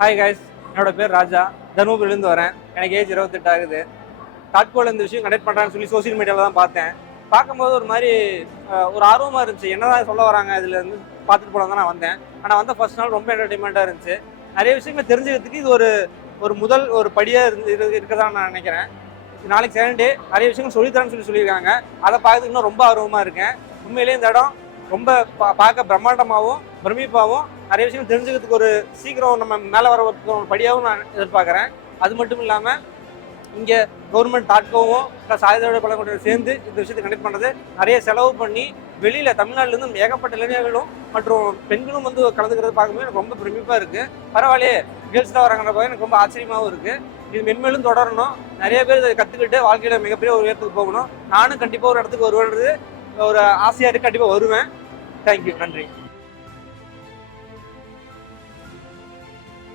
Hi guys, என்னோட பேர் ராஜா. தருமபுரியிலேருந்து வரேன். எனக்கு ஏஜ் 28 ஆகுது. தாட்கோவில் இந்த விஷயம் கனெக்ட் பண்ணுறான்னு சொல்லி சோசியல் மீடியாவில் தான் பார்த்தேன். பார்க்கும்போது ஒரு மாதிரி ஒரு ஆர்வமாக இருந்துச்சு. என்னதான் சொல்ல வராங்க இதில் இருந்து பார்த்துட்டு போலாம் தான் நான் வந்தேன். ஆனால் வந்த ஃபர்ஸ்ட் நாள் ரொம்ப என்டர்டைன்மெண்ட்டாக இருந்துச்சு. நிறைய விஷயங்கள் தெரிஞ்சுக்கிறதுக்கு இது ஒரு ஒரு முதல் ஒரு படியாக இருக்கிறதா நான் நினைக்கிறேன். நாளைக்கு செகண்ட் டே நிறைய விஷயங்கள் சொல்லித்தரேன்னு சொல்லியிருக்காங்க. அதை பார்க்கறதுக்கு இன்னும் ரொம்ப ஆர்வமாக இருக்கேன். உண்மையிலேயே இந்த இடம் ரொம்ப பார்க்க பிரம்மாண்டமாகவும் பிரமிப்பாகவும் நிறைய விஷயங்கள் தெரிஞ்சுக்கிறதுக்கு ஒரு சீக்கிரம் நம்ம மேலே வர ஒரு படியாகவும் நான் எதிர்பார்க்குறேன். அது மட்டும் இல்லாமல் இங்கே கவர்மெண்ட் தாட்கவும் ப்ளஸ் ஆயுதோட பழங்குடியினர் சேர்ந்து இந்த விஷயத்தை கனெக்ட் பண்ணுறது நிறைய செலவு பண்ணி வெளியில் தமிழ்நாட்டிலேருந்து ஏகப்பட்ட இளைஞர்களும் மற்றும் பெண்களும் வந்து கலந்துக்கிறது பார்க்கும்போது எனக்கு ரொம்ப பிரமிப்பாக இருக்குது. பரவாயில்லையே, கேர்ள்ஸ் தான் வராங்கன்ற எனக்கு ரொம்ப ஆச்சரியமாகவும் இருக்குது. இது மென்மேலும் தொடரணும். நிறைய பேர் இதை கற்றுக்கிட்டு வாழ்க்கையில் மிகப்பெரிய ஒரு உயரத்துக்கு போகணும். நானும் கண்டிப்பாக ஒரு இடத்துக்கு வருவேன்றது ஒரு ஆசையாக இருக்கு. கண்டிப்பாக வருவேன். தேங்க்யூ, நன்றி.